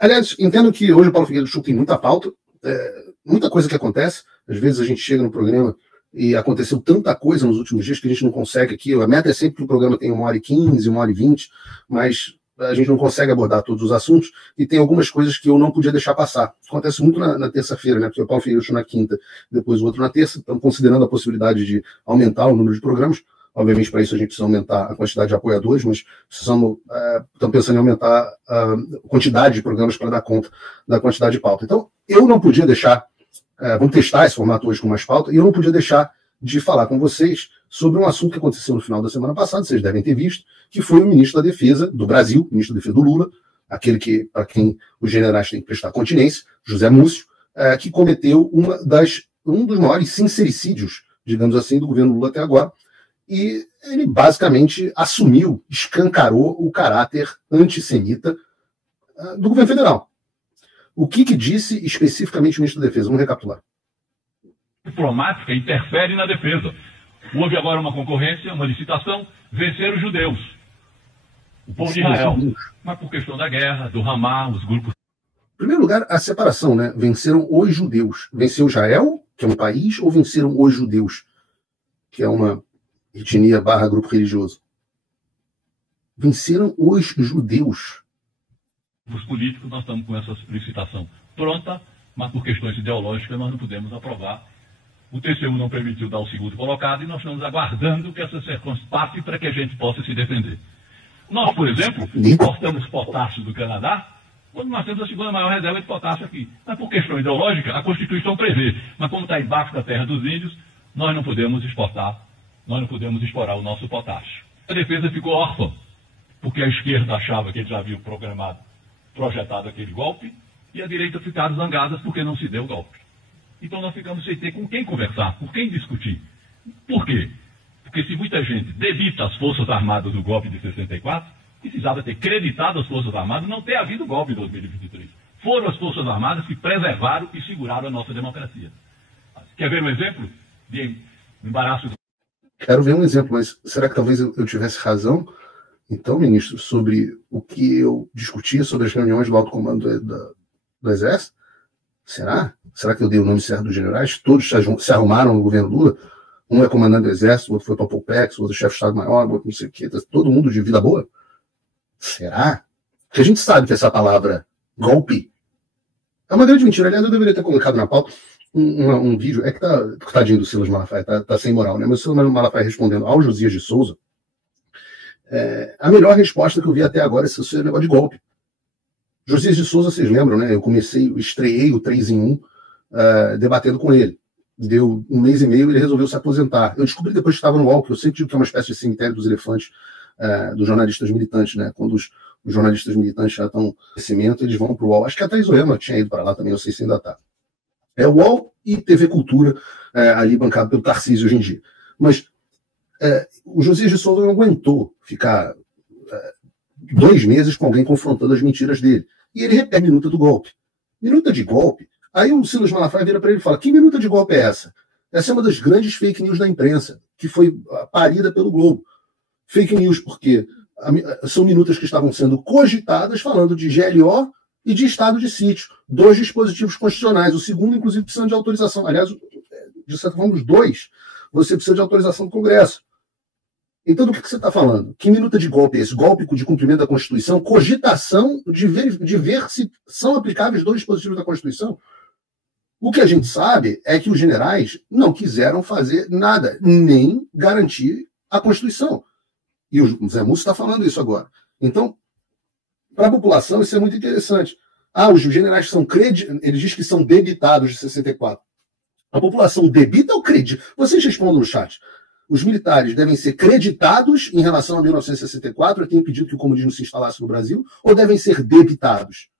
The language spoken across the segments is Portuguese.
Aliás, entendo que hoje o Paulo Figueiredo Show tem muita pauta, muita coisa que acontece. Às vezes a gente chega no programa e aconteceu tanta coisa nos últimos dias que a gente não consegue aqui. A meta é sempre que o programa tenha 1h15, 1h20, mas a gente não consegue abordar todos os assuntos e tem algumas coisas que eu não podia deixar passar. Acontece muito na terça-feira, né? Porque o Paulo Figueiredo Show na quinta, depois o outro na terça. Estamos considerando a possibilidade de aumentar o número de programas. Obviamente, para isso a gente precisa aumentar a quantidade de apoiadores, mas estamos pensando em aumentar a quantidade de programas para dar conta da quantidade de pauta. Então, eu não podia deixar, vamos testar esse formato hoje com mais pauta, e eu não podia deixar de falar com vocês sobre um assunto que aconteceu no final da semana passada, vocês devem ter visto, que foi o ministro da Defesa do Brasil, o ministro da Defesa do Lula, aquele que, para quem os generais têm que prestar continência, José Múcio, que cometeu um dos maiores sincericídios, digamos assim, do governo Lula até agora, e ele basicamente assumiu, escancarou o caráter antissemita do governo federal. O que disse especificamente o ministro da Defesa? Vamos recapitular. Diplomática interfere na defesa. Houve agora uma concorrência, uma licitação, vencer os judeus. O povo de Israel. Mas por questão da guerra, do Hamas, os grupos... Em primeiro lugar, a separação, né? Venceram os judeus. Venceu Israel, que é um país, ou venceram os judeus, que é uma etnia / grupo religioso? Venceram os judeus. Os políticos, nós estamos com essa licitação pronta, mas por questões ideológicas nós não podemos aprovar. O TCU não permitiu dar o segundo colocado e nós estamos aguardando que essa circunstância passe para que a gente possa se defender. Nós, por exemplo, importamos potássio do Canadá, quando nós temos a segunda maior reserva de potássio aqui. Mas por questão ideológica, a Constituição prevê. Mas como está embaixo da terra dos índios, nós não podemos exportar, nós não podemos explorar o nosso potássio. A defesa ficou órfã, porque a esquerda achava que eles já haviam projetado aquele golpe, e a direita ficaram zangadas porque não se deu o golpe. Então nós ficamos sem ter com quem conversar, com quem discutir. Por quê? Porque se muita gente debita as Forças Armadas do golpe de 64, precisava ter creditado as Forças Armadas não ter havido golpe em 2023. Foram as Forças Armadas que preservaram e seguraram a nossa democracia. Quer ver um exemplo de embaraço? Quero ver um exemplo, mas será que talvez eu tivesse razão, então, ministro, sobre o que eu discutia sobre as reuniões do alto comando do Exército? Será? Será que eu dei o nome certo dos generais? Todos se arrumaram no governo Lula? Um é comandante do Exército, o outro foi para o Polpex, o outro chefe de Estado-Maior, o outro não sei o quê. Todo mundo de vida boa? Será? Porque a gente sabe que essa palavra golpe é uma grande mentira. Aliás, eu deveria ter colocado na pauta um vídeo. É que tadinho do Silas Malafaia, tá sem moral, né? Mas o Silas Malafaia respondendo ao Josias de Souza, a melhor resposta que eu vi até agora é esse negócio de golpe. Josias de Souza, vocês lembram, né? Eu estreiei o 3 em 1 debatendo com ele. Deu 1 mês e meio e ele resolveu se aposentar. Eu descobri depois que estava no UOL, que eu sempre digo que é uma espécie de cemitério dos elefantes dos jornalistas militantes, né? Quando os jornalistas militantes já estão em crescimento, eles vão para o UOL. Acho que a Thaís Oema tinha ido para lá também, não sei se ainda está. É o UOL e TV Cultura, ali bancado pelo Tarcísio hoje em dia. Mas o Josias de Souza não aguentou ficar 2 meses com alguém confrontando as mentiras dele. E ele repete a minuta do golpe. Minuta de golpe. Aí o Silas Malafaia vira para ele e fala: que minuta de golpe é essa? Essa é uma das grandes fake news da imprensa, que foi parida pelo Globo. Fake news porque são minutas que estavam sendo cogitadas falando de GLO e de estado de sítio. 2 dispositivos constitucionais. O segundo, inclusive, precisa de autorização. Aliás, de certa forma, os 2, você precisa de autorização do Congresso. Então, do que você está falando? Que minuta de golpe é esse? Golpe de cumprimento da Constituição? Cogitação de ver se são aplicáveis 2 dispositivos da Constituição? O que a gente sabe é que os generais não quiseram fazer nada, nem garantir a Constituição. E o Zé Múcio está falando isso agora. Então, para a população, isso é muito interessante. Os generais são ele diz que são debitados de 64. A população debita ou acredita? Vocês respondam no chat. Os militares devem ser creditados em relação a 1964, eu tenho pedido que o comunismo se instalasse no Brasil, ou devem ser debitados?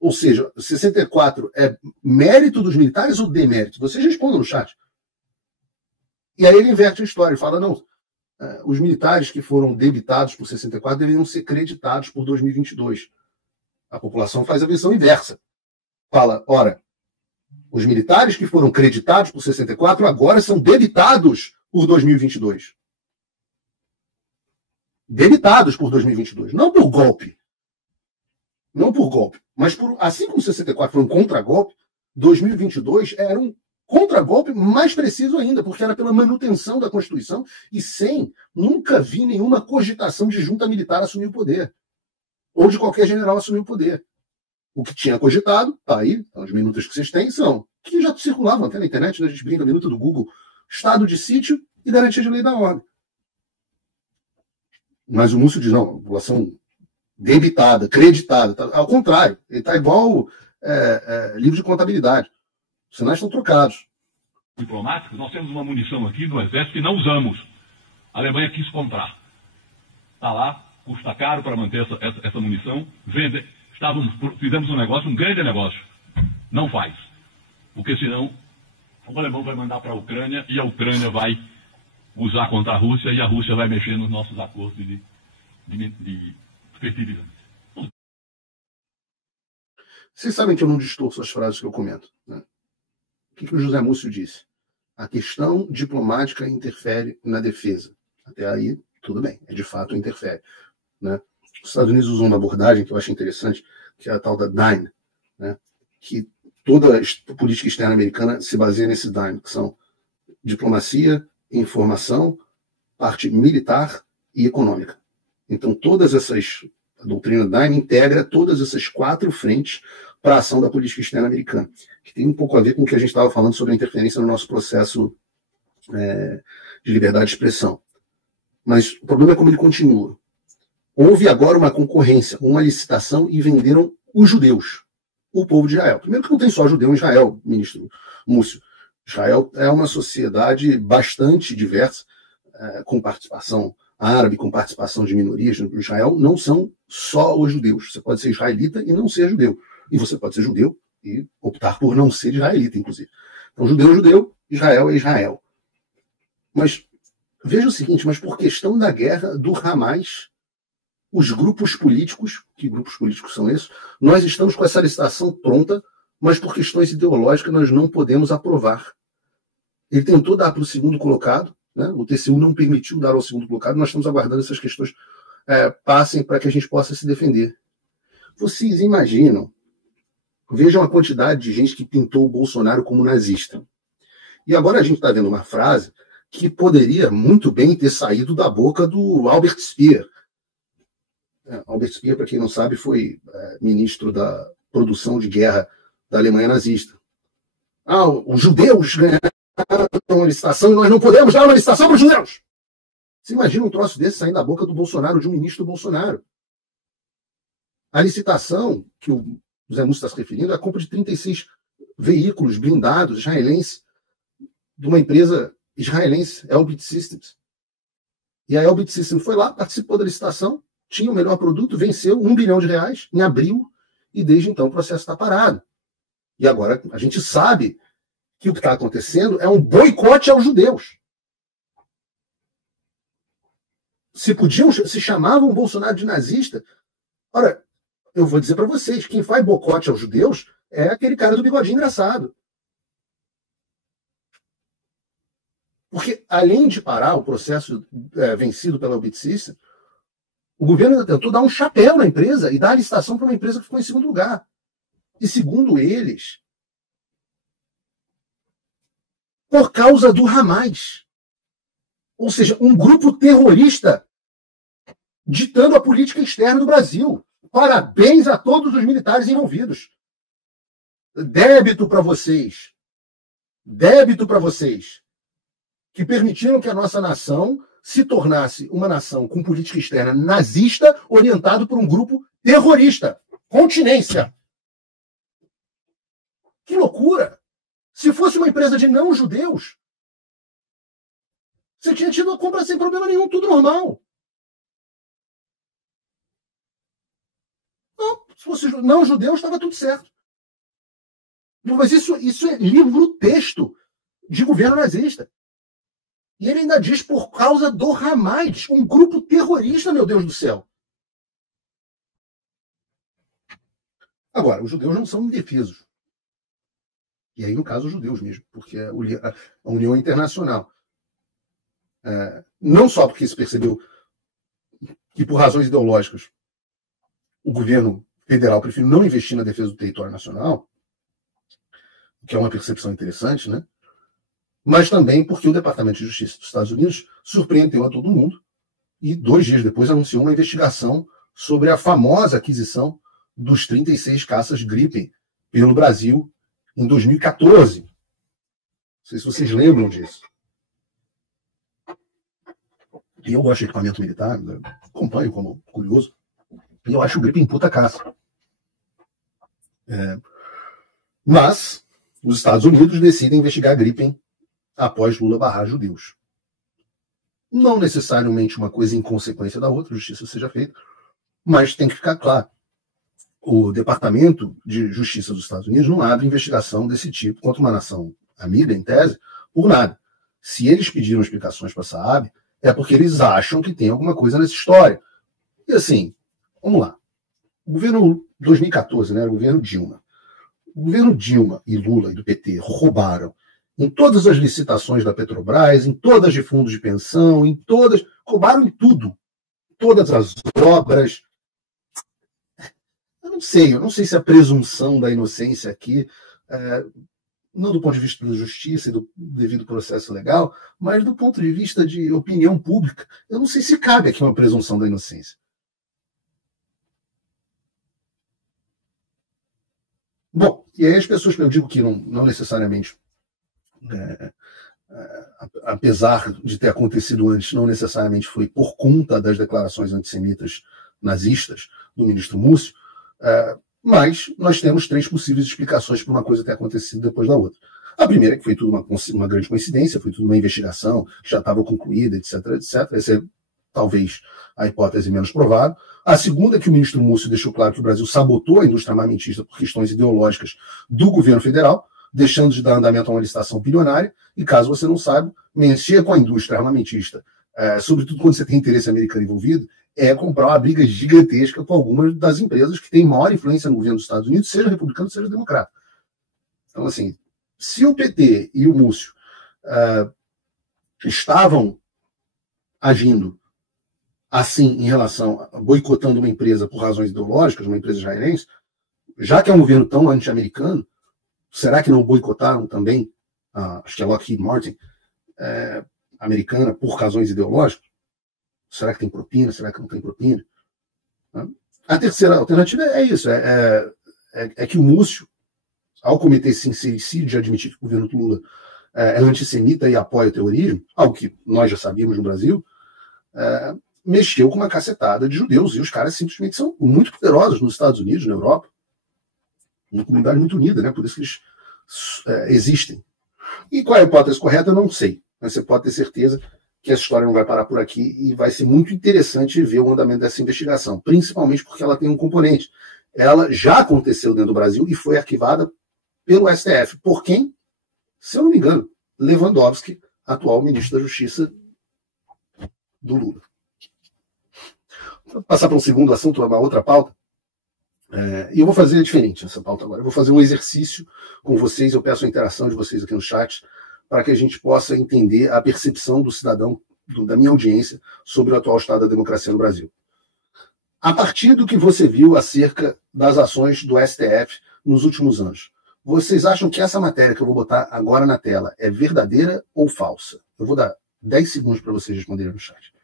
Ou seja, 64 é mérito dos militares ou demérito? Vocês respondam no chat. E aí ele inverte a história e fala: não, os militares que foram debitados por 64 deveriam ser creditados por 2022. A população faz a visão inversa. Fala: ora, os militares que foram creditados por 64 agora são debitados por 2022. Debitados por 2022, não por golpe. Não por golpe, mas assim como 64 foi um contragolpe, 2022 era um contragolpe mais preciso ainda, porque era pela manutenção da Constituição e nunca vi nenhuma cogitação de junta militar assumir o poder, ou de qualquer general assumir o poder. O que tinha cogitado, tá aí, as minutas que vocês têm são, que já circulavam até na internet, né? A gente brinca, a minuta do Google, estado de sítio e garantia de lei da ordem. Mas o Múcio diz, não, a população debitada, creditada, tá, ao contrário, ele está igual livro de contabilidade. Os sinais estão trocados. Diplomáticos, nós temos uma munição aqui no Exército que não usamos. A Alemanha quis comprar. Está lá, custa caro para manter essa munição. Fizemos um negócio, um grande negócio. Não faz. Porque senão o alemão vai mandar para a Ucrânia e a Ucrânia vai usar contra a Rússia e a Rússia vai mexer nos nossos acordos de fertilizantes. Vocês sabem que eu não distorço as frases que eu comento, né? O que o José Múcio disse? A questão diplomática interfere na defesa. Até aí, tudo bem, de fato interfere, né? Os Estados Unidos usam uma abordagem que eu acho interessante, que é a tal da DIME, né? Que toda a política externa americana se baseia nesse DIME, que são diplomacia, informação, parte militar e econômica. Então, a doutrina DIME integra todas essas 4 frentes para a ação da política externa americana, que tem um pouco a ver com o que a gente estava falando sobre a interferência no nosso processo de liberdade de expressão. Mas o problema é como ele continua. Houve agora uma concorrência, uma licitação e venderam os judeus, o povo de Israel. Primeiro que não tem só judeu em Israel, ministro Múcio. Israel é uma sociedade bastante diversa, com participação árabe, com participação de minorias. No Israel não são só os judeus. Você pode ser israelita e não ser judeu. E você pode ser judeu e optar por não ser israelita, inclusive. Então, judeu é judeu, Israel é Israel. Mas veja o seguinte, mas por questão da guerra do Hamas, os grupos políticos, que grupos políticos são esses? Nós estamos com essa licitação pronta, mas por questões ideológicas nós não podemos aprovar. Ele tentou dar para o segundo colocado, né? O TCU não permitiu dar ao segundo colocado, nós estamos aguardando essas questões passem para que a gente possa se defender. Vocês imaginam, vejam a quantidade de gente que pintou o Bolsonaro como nazista. E agora a gente está vendo uma frase que poderia muito bem ter saído da boca do Albert Speer. Albert Speer, para quem não sabe, foi ministro da produção de guerra da Alemanha nazista. Os judeus ganharam uma licitação e nós não podemos dar uma licitação para os judeus. Você imagina um troço desse saindo da boca do Bolsonaro, de um ministro do Bolsonaro? A licitação que o José Múcio está se referindo é a compra de 36 veículos blindados israelenses de uma empresa israelense, Elbit Systems. E a Elbit Systems foi lá, participou da licitação, tinha o melhor produto, venceu R$1 bilhão em abril, e desde então o processo está parado. E agora a gente sabe que o que está acontecendo é um boicote aos judeus. Se chamavam o Bolsonaro de nazista. Ora, eu vou dizer para vocês, quem faz boicote aos judeus é aquele cara do bigodinho engraçado. Porque, além de parar o processo vencido pela Elbit Systems, o governo tentou dar um chapéu na empresa e dar a licitação para uma empresa que ficou em segundo lugar. E, segundo eles, por causa do Hamas. Ou seja, um grupo terrorista ditando a política externa do Brasil. Parabéns a todos os militares envolvidos. Débito para vocês. Débito para vocês. Que permitiram que a nossa nação se tornasse uma nação com política externa nazista, orientado por um grupo terrorista. Continência. Que loucura! Se fosse uma empresa de não-judeus, você tinha tido a compra sem problema nenhum, tudo normal. Não, se fosse não-judeu, estava tudo certo. Mas isso é livro-texto de governo nazista. E ele ainda diz por causa do Hamas, um grupo terrorista, meu Deus do céu. Agora, os judeus não são indefesos. E aí, no caso, os judeus mesmo, porque a União Internacional. Não só porque se percebeu que, por razões ideológicas, o governo federal preferiu não investir na defesa do território nacional, que é uma percepção interessante, né? Mas também porque o Departamento de Justiça dos Estados Unidos surpreendeu a todo mundo e 2 dias depois anunciou uma investigação sobre a famosa aquisição dos 36 caças Gripen pelo Brasil em 2014. Não sei se vocês lembram disso. E eu gosto de equipamento militar, acompanho como curioso, e eu acho o Gripen puta caça. Mas os Estados Unidos decidem investigar Gripen após Lula barrar judeus. Não necessariamente uma coisa em consequência da outra, justiça seja feita, mas tem que ficar claro. O Departamento de Justiça dos Estados Unidos não abre investigação desse tipo contra uma nação amiga, em tese, por nada. Se eles pediram explicações para a Saab, é porque eles acham que tem alguma coisa nessa história. E assim, vamos lá. O governo 2014, né, era o governo Dilma. O governo Dilma e Lula e do PT roubaram em todas as licitações da Petrobras, em todas de fundos de pensão, roubaram em tudo. Todas as obras. Eu não sei se a presunção da inocência aqui, não do ponto de vista da justiça e do devido processo legal, mas do ponto de vista de opinião pública, eu não sei se cabe aqui uma presunção da inocência. Bom, e aí as pessoas, eu digo que não necessariamente, apesar de ter acontecido antes, não necessariamente foi por conta das declarações antissemitas nazistas do ministro Múcio, mas nós temos 3 possíveis explicações para uma coisa ter acontecido depois da outra. A primeira é que foi tudo uma grande coincidência, foi tudo uma investigação que já estava concluída, etc, etc. Essa é talvez a hipótese menos provável. A segunda é que o ministro Múcio deixou claro que o Brasil sabotou a indústria armamentista por questões ideológicas do governo federal, deixando de dar andamento a uma licitação bilionária, e caso você não saiba, mexer com a indústria armamentista, sobretudo quando você tem interesse americano envolvido, é comprar uma briga gigantesca com algumas das empresas que têm maior influência no governo dos Estados Unidos, seja republicano, seja democrata. Então, assim, se o PT e o Múcio estavam agindo assim em relação a boicotando uma empresa por razões ideológicas, uma empresa israelense, já que é um governo tão anti-americano, será que não boicotaram também, acho que é Lockheed Martin, americana, por razões ideológicas? Será que tem propina? Será que não tem propina? A terceira alternativa é isso, é que o Múcio, ao cometer esse sincericídio de admitir que o governo Lula é antissemita e apoia o terrorismo, algo que nós já sabíamos no Brasil, mexeu com uma cacetada de judeus, e os caras simplesmente são muito poderosos nos Estados Unidos, na Europa, uma comunidade muito unida, né? Por isso que eles existem. E qual é a hipótese correta, eu não sei, mas você pode ter certeza que essa história não vai parar por aqui e vai ser muito interessante ver o andamento dessa investigação, principalmente porque ela tem um componente. Ela já aconteceu dentro do Brasil e foi arquivada pelo STF. Por quem? Se eu não me engano, Lewandowski, atual ministro da Justiça do Lula. Vou passar para um segundo assunto, uma outra pauta. E eu vou fazer diferente essa pauta agora. Eu vou fazer um exercício com vocês, eu peço a interação de vocês aqui no chat, para que a gente possa entender a percepção do cidadão, da minha audiência, sobre o atual estado da democracia no Brasil. A partir do que você viu acerca das ações do STF nos últimos anos, vocês acham que essa matéria que eu vou botar agora na tela é verdadeira ou falsa? Eu vou dar 10 segundos para vocês responderem no chat.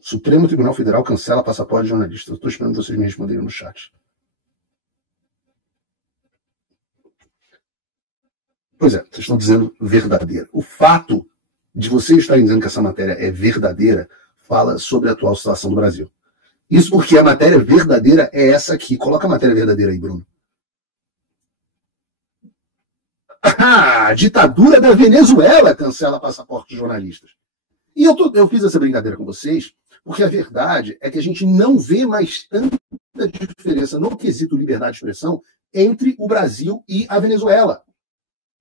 Supremo Tribunal Federal cancela passaporte de jornalista. Eu estou esperando vocês me responderem no chat. Pois é, vocês estão dizendo verdadeira. O fato de vocês estarem dizendo que essa matéria é verdadeira fala sobre a atual situação do Brasil. Isso porque a matéria verdadeira é essa aqui. Coloca a matéria verdadeira aí, Bruno. A ditadura da Venezuela cancela passaporte de jornalistas. E eu fiz essa brincadeira com vocês porque a verdade é que a gente não vê mais tanta diferença no quesito liberdade de expressão entre o Brasil e a Venezuela.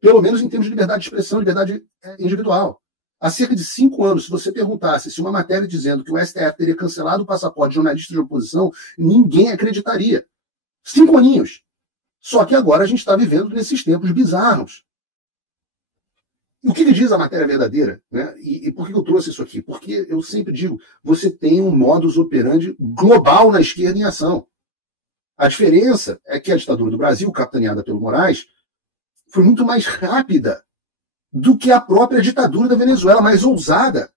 Pelo menos em termos de liberdade de expressão, liberdade individual. Há cerca de 5 anos, se você perguntasse se uma matéria dizendo que o STF teria cancelado o passaporte de jornalistas de oposição, ninguém acreditaria. 5 aninhos. Só que agora a gente está vivendo nesses tempos bizarros. o que diz a matéria verdadeira? Né? E por que eu trouxe isso aqui? Porque eu sempre digo, você tem um modus operandi global na esquerda em ação. A diferença é que a ditadura do Brasil, capitaneada pelo Moraes, foi muito mais rápida do que a própria ditadura da Venezuela, mais ousada.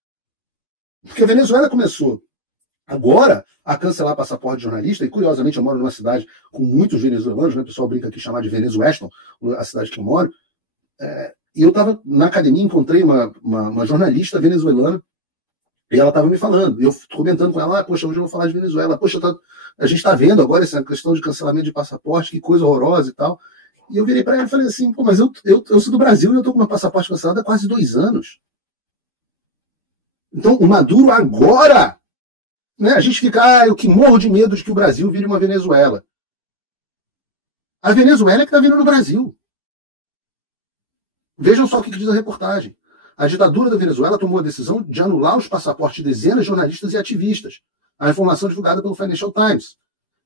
Porque a Venezuela começou agora a cancelar passaporte de jornalista, e curiosamente eu moro numa cidade com muitos venezuelanos, né? O pessoal brinca aqui chamar de Venezueston, a cidade que eu moro, e eu estava na academia, encontrei uma jornalista venezuelana, e ela estava me falando, eu comentando com ela, poxa, hoje eu vou falar de Venezuela, poxa, a gente está vendo agora essa questão de cancelamento de passaporte, que coisa horrorosa e tal. E eu virei para ela e falei assim, pô, mas eu sou do Brasil e eu estou com meu passaporte cancelado há quase 2 anos. Então, o Maduro agora, né, a gente fica, eu que morro de medo de que o Brasil vire uma Venezuela. A Venezuela é que está vindo no Brasil. Vejam só o que diz a reportagem. A ditadura da Venezuela tomou a decisão de anular os passaportes de dezenas de jornalistas e ativistas. A informação divulgada pelo Financial Times.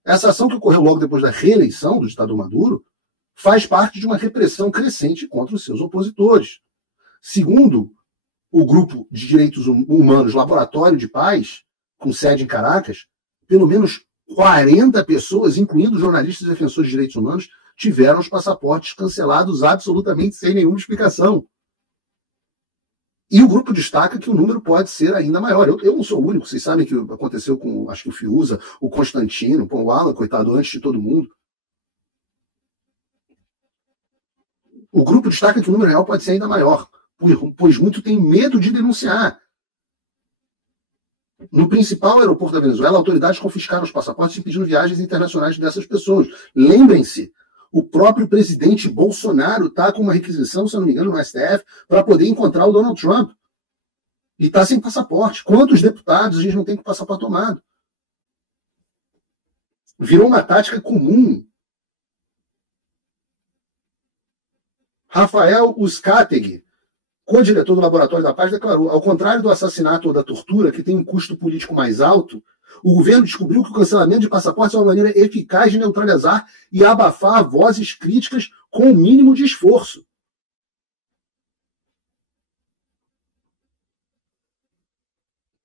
Essa ação, que ocorreu logo depois da reeleição do ditador Maduro, faz parte de uma repressão crescente contra os seus opositores. Segundo o grupo de direitos humanos Laboratório de Paz, com sede em Caracas, pelo menos 40 pessoas, incluindo jornalistas e defensores de direitos humanos, tiveram os passaportes cancelados absolutamente sem nenhuma explicação. E o grupo destaca que o número pode ser ainda maior. Eu não sou o único, vocês sabem que aconteceu com, acho que o Fiuza, o Constantino, o Alan, coitado, antes de todo mundo. O grupo destaca que o número real pode ser ainda maior, pois muito tem medo de denunciar. No principal aeroporto da Venezuela, autoridades confiscaram os passaportes impedindo viagens internacionais dessas pessoas. Lembrem-se, o próprio presidente Bolsonaro está com uma requisição, se eu não me engano, no STF, para poder encontrar o Donald Trump. E está sem passaporte. Quantos deputados a gente não tem com passaporte tomado? Virou uma tática comum. Rafael Uzcategui, co-diretor do Laboratório da Paz, declarou: ao contrário do assassinato ou da tortura, que tem um custo político mais alto, o governo descobriu que o cancelamento de passaportes é uma maneira eficaz de neutralizar e abafar vozes críticas com o mínimo de esforço.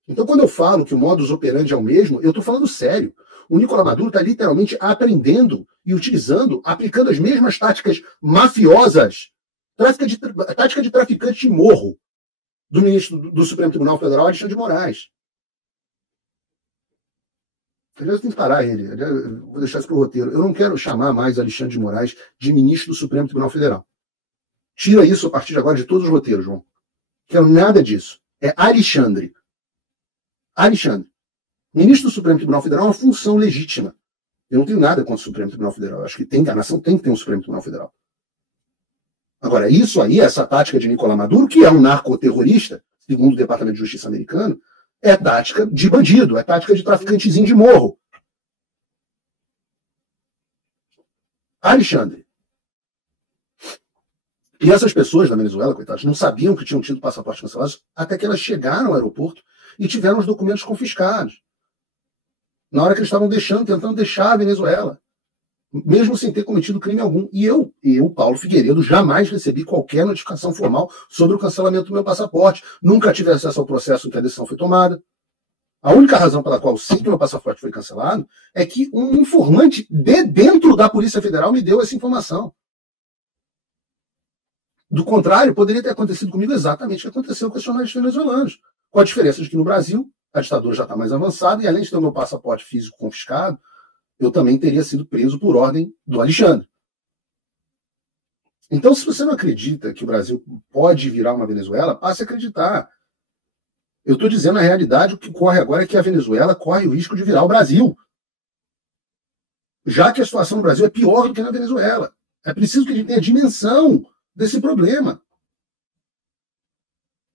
Então, quando eu falo que o modus operandi é o mesmo, eu estou falando sério. O Nicolás Maduro está literalmente aprendendo e utilizando, aplicando as mesmas táticas mafiosas, tática de traficante de morro, do ministro do Supremo Tribunal Federal, Alexandre de Moraes. Aliás, tem que parar ele. Vou deixar isso para o roteiro. Eu não quero chamar mais Alexandre de Moraes de ministro do Supremo Tribunal Federal. Tira isso a partir de agora de todos os roteiros, João. Não quero nada disso. É Alexandre. Alexandre. Ministro do Supremo Tribunal Federal é uma função legítima. Eu não tenho nada contra o Supremo Tribunal Federal. Eu acho que a nação tem que ter um Supremo Tribunal Federal. Agora, isso aí, essa tática de Nicolás Maduro, que é um narcoterrorista, segundo o Departamento de Justiça americano, é tática de bandido, é tática de traficantezinho de morro. Alexandre. E essas pessoas da Venezuela, coitadas, não sabiam que tinham tido passaporte cancelados até que elas chegaram ao aeroporto e tiveram os documentos confiscados. Na hora que eles estavam tentando deixar a Venezuela, mesmo sem ter cometido crime algum. E eu, Paulo Figueiredo, jamais recebi qualquer notificação formal sobre o cancelamento do meu passaporte. Nunca tive acesso ao processo em que a decisão foi tomada. A única razão pela qual eu sei que meu passaporte foi cancelado é que um informante de dentro da Polícia Federal me deu essa informação. Do contrário, poderia ter acontecido comigo exatamente o que aconteceu com os jornalistas venezuelanos. Com a diferença de que no Brasil, a ditadura já está mais avançada e além de ter o meu passaporte físico confiscado, eu também teria sido preso por ordem do Alexandre. Então, se você não acredita que o Brasil pode virar uma Venezuela, passe a acreditar. Eu estou dizendo a realidade, o que corre agora é que a Venezuela corre o risco de virar o Brasil. Já que a situação no Brasil é pior do que na Venezuela. É preciso que a gente tenha dimensão desse problema.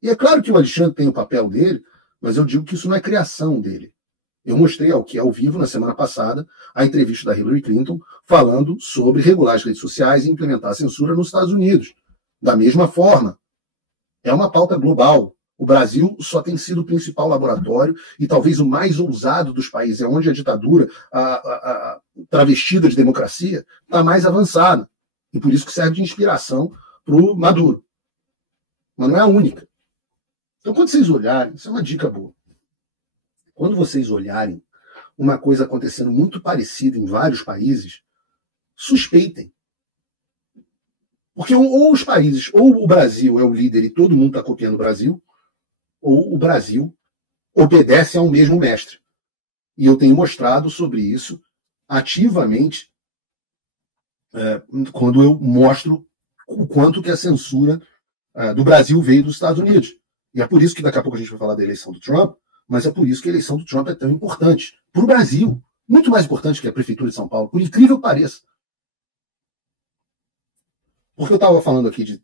E é claro que o Alexandre tem o papel dele, mas eu digo que isso não é criação dele. Eu mostrei ao vivo, na semana passada, a entrevista da Hillary Clinton falando sobre regular as redes sociais e implementar a censura nos Estados Unidos. Da mesma forma, é uma pauta global. O Brasil só tem sido o principal laboratório e talvez o mais ousado dos países, é onde a ditadura, a travestida de democracia, está mais avançada. E por isso que serve de inspiração para o Maduro. mas não é a única. Então, quando vocês olharem, isso é uma dica boa. Quando vocês olharem uma coisa acontecendo muito parecida em vários países, suspeitem. Porque ou os países, ou o Brasil é o líder e todo mundo está copiando o Brasil, ou o Brasil obedece ao mesmo mestre. E eu tenho mostrado sobre isso ativamente quando eu mostro o quanto que a censura do Brasil veio dos Estados Unidos. E é por isso que daqui a pouco a gente vai falar da eleição do Trump, mas é por isso que a eleição do Trump é tão importante para o Brasil. Muito mais importante que a Prefeitura de São Paulo, por incrível que pareça. Porque eu estava falando aqui de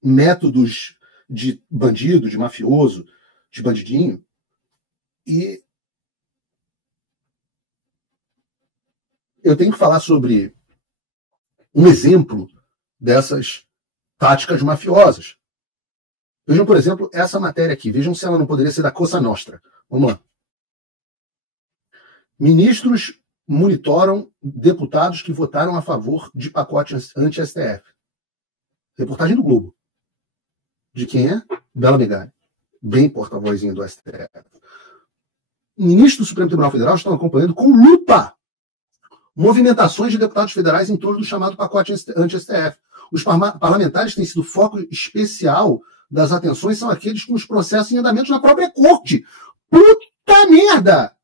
métodos de bandido, de mafioso, de bandidinho, e eu tenho que falar sobre um exemplo dessas táticas mafiosas. Vejam, por exemplo, essa matéria aqui. Vejam se ela não poderia ser da Cosa Nostra. Vamos lá. Ministros monitoram deputados que votaram a favor de pacote anti-STF. Reportagem do Globo. De quem é? Bela Megali. Bem porta-vozinha do STF. Ministros do Supremo Tribunal Federal estão acompanhando com lupa movimentações de deputados federais em torno do chamado pacote anti-STF. Os parlamentares têm sido foco especial das atenções, são aqueles com os processos em andamento na própria corte. Puta merda!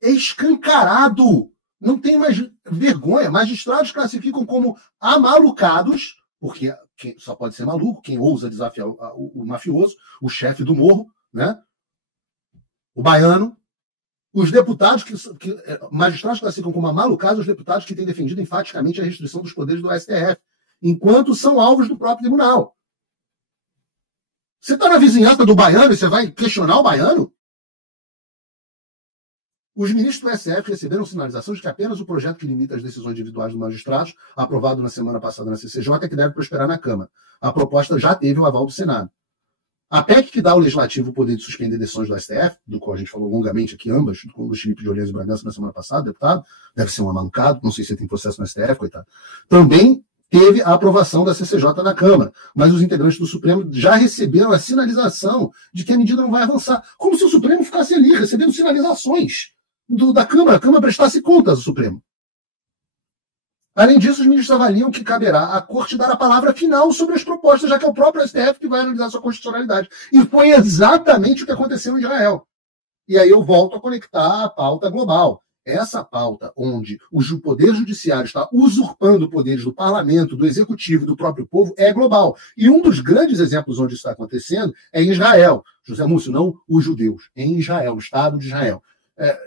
É escancarado. Não tem mais vergonha. Magistrados classificam como amalucados, porque só pode ser maluco quem ousa desafiar o mafioso, o chefe do morro, né? O baiano. Os deputados magistrados classificam como amalucados os deputados que têm defendido enfaticamente a restrição dos poderes do STF, enquanto são alvos do próprio tribunal. Você está na vizinhança do baiano e você vai questionar o baiano? Os ministros do STF receberam sinalização de que apenas o projeto que limita as decisões individuais dos magistrados, aprovado na semana passada na CCJ, é que deve prosperar na Câmara. A proposta já teve o aval do Senado. A PEC que dá ao Legislativo o poder de suspender decisões do STF, do qual a gente falou longamente aqui ambas, do Luiz Felipe de Orleans e Bragança na semana passada, deputado, deve ser um amalucado, não sei se tem processo no STF, coitado. Também teve a aprovação da CCJ na Câmara, mas os integrantes do Supremo já receberam a sinalização de que a medida não vai avançar. Como se o Supremo ficasse ali, recebendo sinalizações da Câmara, a Câmara prestasse contas ao Supremo. Além disso, os ministros avaliam que caberá à Corte dar a palavra final sobre as propostas, já que é o próprio STF que vai analisar sua constitucionalidade. E foi exatamente o que aconteceu em Israel. E aí eu volto a conectar a pauta global. Essa pauta onde o Poder Judiciário está usurpando poderes do Parlamento, do Executivo e do próprio povo é global. E um dos grandes exemplos onde isso está acontecendo é em Israel. José Múcio, não os judeus. Em Israel, no Estado de Israel.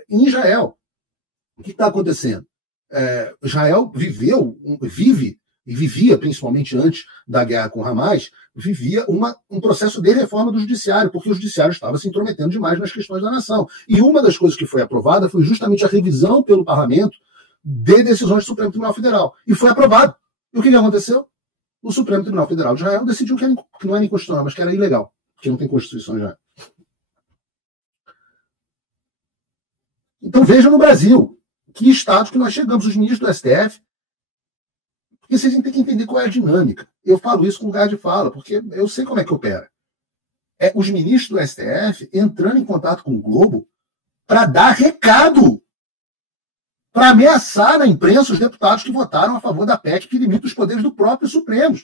Em Israel, o que está acontecendo? Israel vive e vivia, principalmente antes da guerra com Hamas, vivia um processo de reforma do judiciário, porque o judiciário estava se intrometendo demais nas questões da nação. E uma das coisas que foi aprovada foi justamente a revisão pelo parlamento de decisões do Supremo Tribunal Federal. E foi aprovado. E o que aconteceu? O Supremo Tribunal Federal de Israel decidiu que não era inconstitucional, mas que era ilegal, porque não tem Constituição já. Então veja no Brasil que estado que nós chegamos, os ministros do STF, porque vocês têm que entender qual é a dinâmica. Eu falo isso com lugar de fala, porque eu sei como é que opera. Os ministros do STF entrando em contato com o Globo para dar recado, para ameaçar na imprensa os deputados que votaram a favor da PEC que limita os poderes do próprio Supremo.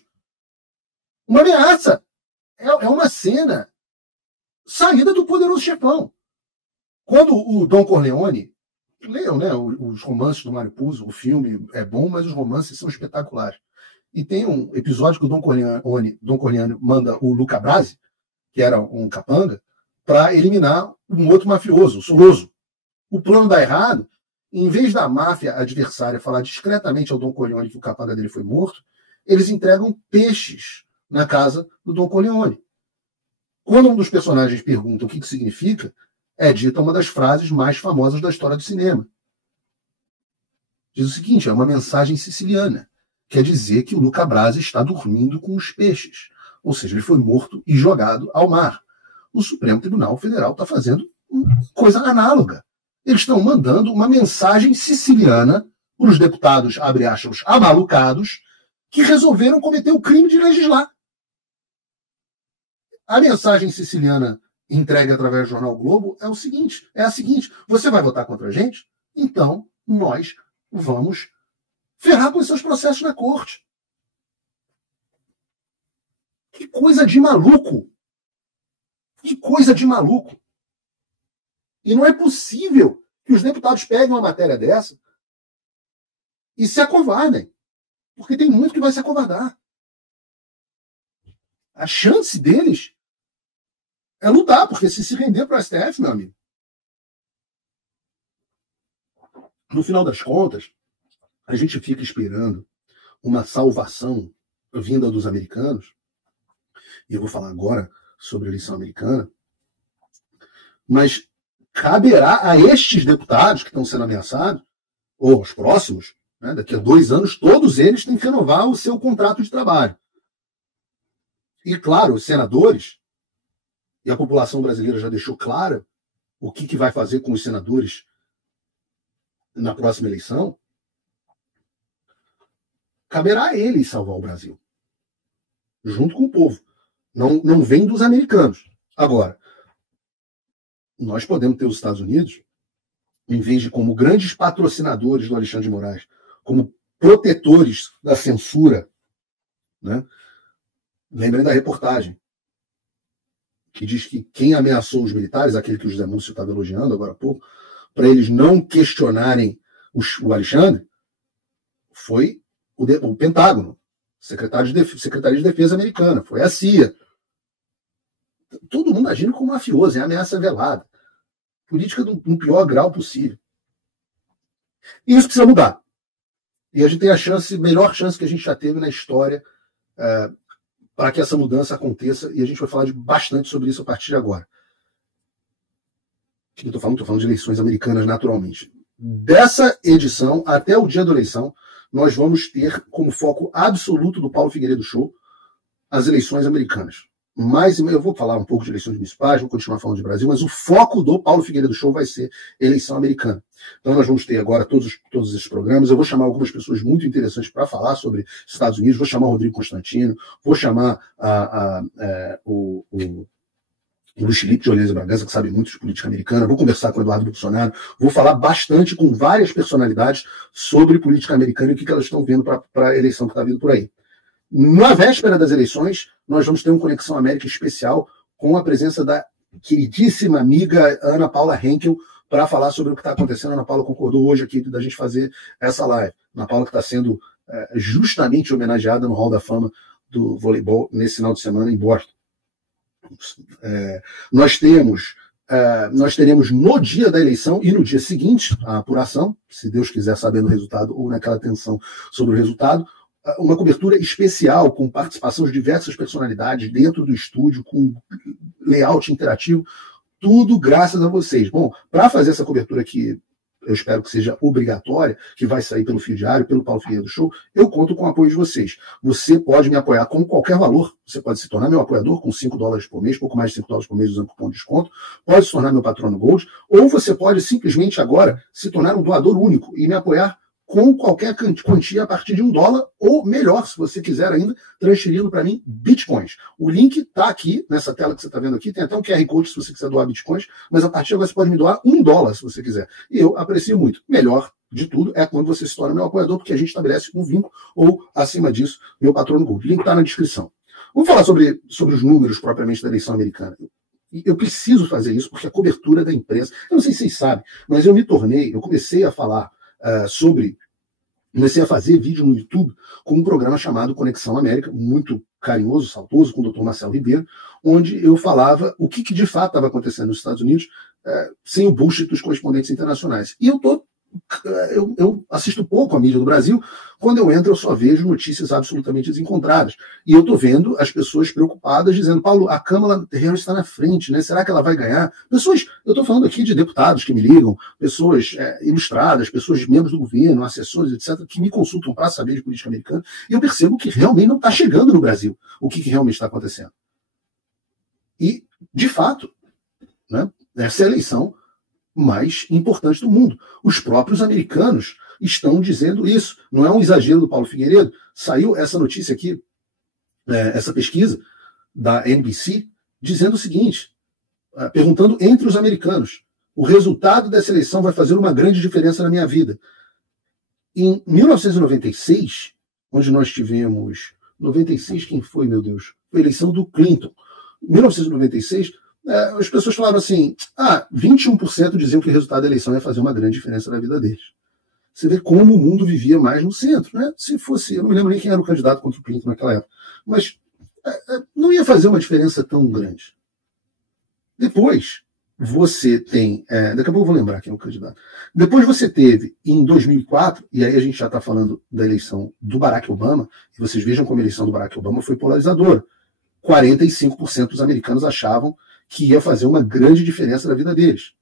Uma ameaça. É uma cena saída do poderoso chefão. Quando o Don Corleone, leiam, né, os romances do Mário Puzo, o filme é bom, mas os romances são espetaculares. E tem um episódio que o Don Corleone manda o Luca Brasi, que era um capanga, para eliminar um outro mafioso, o Soloso. O plano dá errado, em vez da máfia adversária falar discretamente ao Don Corleone que o capanga dele foi morto, eles entregam peixes na casa do Don Corleone. Quando um dos personagens pergunta o que significa, é dita uma das frases mais famosas da história do cinema. Diz o seguinte, é uma mensagem siciliana. Quer dizer que o Luca Brasi está dormindo com os peixes. Ou seja, ele foi morto e jogado ao mar. O Supremo Tribunal Federal está fazendo coisa análoga. Eles estão mandando uma mensagem siciliana para os deputados, abre aspas, amalucados, que resolveram cometer o crime de legislar. A mensagem siciliana entregue através do jornal Globo é a seguinte: você vai votar contra a gente? Então nós vamos ferrar com os seus processos na corte. Que coisa de maluco! Que coisa de maluco! E não é possível que os deputados peguem uma matéria dessa e se acovardem. Porque tem muito que vai se acovardar. A chance deles é lutar, porque se render para o STF, meu amigo, no final das contas, a gente fica esperando uma salvação vinda dos americanos, e eu vou falar agora sobre a eleição americana, mas caberá a estes deputados que estão sendo ameaçados, ou aos próximos, né, daqui a 2 anos, todos eles têm que renovar o seu contrato de trabalho. E, claro, os senadores, e a população brasileira já deixou claro o que vai fazer com os senadores na próxima eleição, caberá a eles salvar o Brasil, junto com o povo. Não vem dos americanos. Agora, nós podemos ter os Estados Unidos, em vez de como grandes patrocinadores do Alexandre de Moraes, como protetores da censura, né? Lembrem da reportagem, que diz que quem ameaçou os militares, aquele que o José Múcio estava elogiando agora há pouco, para eles não questionarem o foi o Pentágono, Secretaria de Defesa americana, foi a CIA. Todo mundo agindo como mafioso, é ameaça velada. Política no pior grau possível. E isso precisa mudar. E a gente tem a melhor chance que a gente já teve na história para que essa mudança aconteça, e a gente vai falar bastante sobre isso a partir de agora. Eu estou falando de eleições americanas naturalmente. Dessa edição, até o dia da eleição, nós vamos ter como foco absoluto do Paulo Figueiredo Show as eleições americanas. Mas eu vou falar um pouco de eleições municipais, vou continuar falando de Brasil, mas o foco do Paulo Figueiredo Show vai ser eleição americana. Então nós vamos ter agora todos esses programas. Eu vou chamar algumas pessoas muito interessantes para falar sobre Estados Unidos. Vou chamar o Rodrigo Constantino, vou chamar o Luiz Felipe de Orleans e Bragança, que sabe muito de política americana. Vou conversar com o Eduardo Bolsonaro. Vou falar bastante com várias personalidades sobre política americana e o que elas estão vendo para a eleição que está vindo por aí. Na véspera das eleições, nós vamos ter um Conexão América especial com a presença da queridíssima amiga Ana Paula Henkel para falar sobre o que está acontecendo. A Ana Paula concordou hoje aqui da gente fazer essa live. A Ana Paula que está sendo justamente homenageada no Hall da Fama do voleibol nesse final de semana em Boston. Nós teremos no dia da eleição e no dia seguinte a apuração, se Deus quiser saber do resultado ou naquela tensão sobre o resultado, uma cobertura especial com participação de diversas personalidades dentro do estúdio, com layout interativo, tudo graças a vocês. Bom, para fazer essa cobertura que eu espero que seja obrigatória, que vai sair pelo Fio Diário, pelo Paulo Figueiredo Show, eu conto com o apoio de vocês. Você pode me apoiar com qualquer valor, você pode se tornar meu apoiador com $5 por mês, pouco mais de $5 por mês usando cupom de desconto, pode se tornar meu patrono Gold, ou você pode simplesmente agora se tornar um doador único e me apoiar com qualquer quantia a partir de $1, ou melhor, se você quiser ainda, transferindo para mim Bitcoins. O link está aqui, nessa tela que você está vendo aqui, tem até um QR Code se você quiser doar Bitcoins, mas a partir de agora você pode me doar $1 se você quiser. E eu aprecio muito. Melhor de tudo é quando você se torna meu apoiador, porque a gente estabelece um vínculo, ou, acima disso, meu patrono Gold. O link está na descrição. Vamos falar sobre os números propriamente da eleição americana. Eu preciso fazer isso, porque a cobertura da imprensa, eu não sei se vocês sabem, mas eu comecei a falar comecei a fazer vídeo no YouTube com um programa chamado Conexão América, muito carinhoso, saudoso, com o Dr. Marcelo Ribeiro, onde eu falava o que de fato estava acontecendo nos Estados Unidos sem o bullshit dos correspondentes internacionais. E eu assisto pouco a mídia do Brasil. Quando eu entro, eu só vejo notícias absolutamente desencontradas. E eu estou vendo as pessoas preocupadas, dizendo: Paulo, a Kamala Harris está na frente, né? Será que ela vai ganhar? Eu estou falando aqui de deputados que me ligam, pessoas ilustradas, pessoas membros do governo, assessores, etc., que me consultam para saber de política americana, e eu percebo que realmente não está chegando no Brasil o que realmente está acontecendo. E, de fato, né, essa é a eleição mais importante do mundo. Os próprios americanos estão dizendo isso. Não é um exagero do Paulo Figueiredo. Saiu essa notícia aqui, essa pesquisa da NBC, dizendo o seguinte, perguntando entre os americanos, o resultado dessa eleição vai fazer uma grande diferença na minha vida. Em 1996, onde nós tivemos... 96, quem foi, meu Deus? Foi a eleição do Clinton. Em 1996, as pessoas falaram assim, 21% diziam que o resultado da eleição ia fazer uma grande diferença na vida deles. Você vê como o mundo vivia mais no centro, né? Se fosse, eu não me lembro nem quem era o candidato contra o Clinton naquela época, mas não ia fazer uma diferença tão grande. Depois, você tem... daqui a pouco eu vou lembrar quem é o candidato. Depois você teve, em 2004, e aí a gente já está falando da eleição do Barack Obama, e vocês vejam como a eleição do Barack Obama foi polarizadora. 45% dos americanos achavam que ia fazer uma grande diferença na vida deles.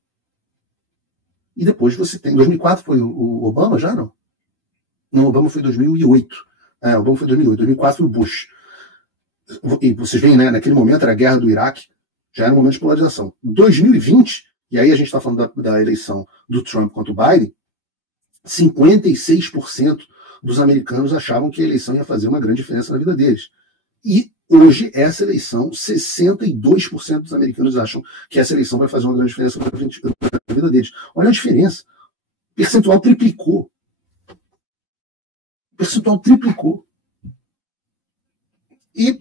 E depois você tem... 2004 foi o Obama já, não? Não, o Obama foi 2008. O Obama foi 2008. 2004 foi o Bush. E vocês veem, né? Naquele momento era a guerra do Iraque, já era um momento de polarização. 2020, e aí a gente está falando da eleição do Trump contra o Biden, 56% dos americanos achavam que a eleição ia fazer uma grande diferença na vida deles. E hoje, essa eleição, 62% dos americanos acham que essa eleição vai fazer uma grande diferença na vida deles. Olha a diferença. O percentual triplicou. O percentual triplicou. E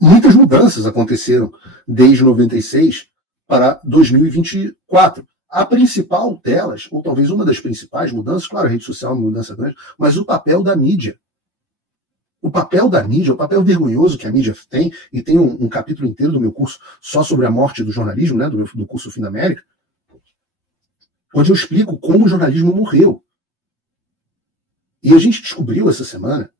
muitas mudanças aconteceram desde 96 para 2024. A principal delas, ou talvez uma das principais mudanças, claro, a rede social é uma mudança grande, mas o papel da mídia. O papel da mídia, o papel vergonhoso que a mídia tem, e tem um capítulo inteiro do meu curso só sobre a morte do jornalismo, né, do curso Fim da América, onde eu explico como o jornalismo morreu. E a gente descobriu essa semana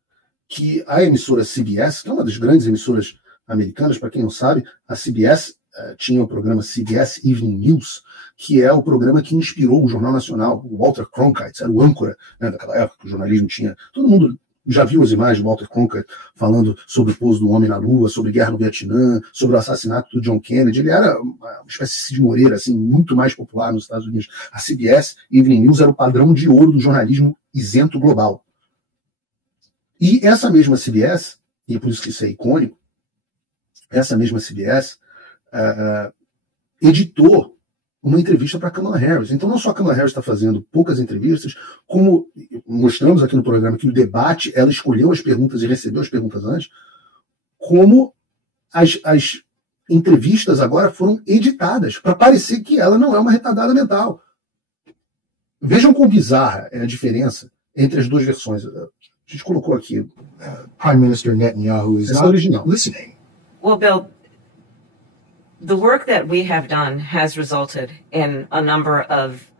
que a emissora CBS, que é uma das grandes emissoras americanas, para quem não sabe, a CBS tinha o programa CBS Evening News, que é o programa que inspirou o Jornal Nacional. O Walter Cronkite era o âncora, né, daquela época que o jornalismo tinha... Todo mundo já viu as imagens do Walter Cronkite falando sobre o pouso do homem na Lua, sobre guerra no Vietnã, sobre o assassinato do John Kennedy. Ele era uma espécie de Cid Moreira, assim, muito mais popular nos Estados Unidos. A CBS Evening News era o padrão de ouro do jornalismo isento global. E essa mesma CBS, e é por isso que isso é icônico, essa mesma CBS editou uma entrevista para a Kamala Harris. Então não só a Kamala Harris está fazendo poucas entrevistas, como mostramos aqui no programa que o debate, ela escolheu as perguntas e recebeu as perguntas antes, como as entrevistas agora foram editadas para parecer que ela não é uma retardada mental. Vejam quão bizarra é a diferença entre as duas versões. A gente colocou aqui. Prime Minister Netanyahu is not listening. Well, Bill, the work that we have done has resulted in a number of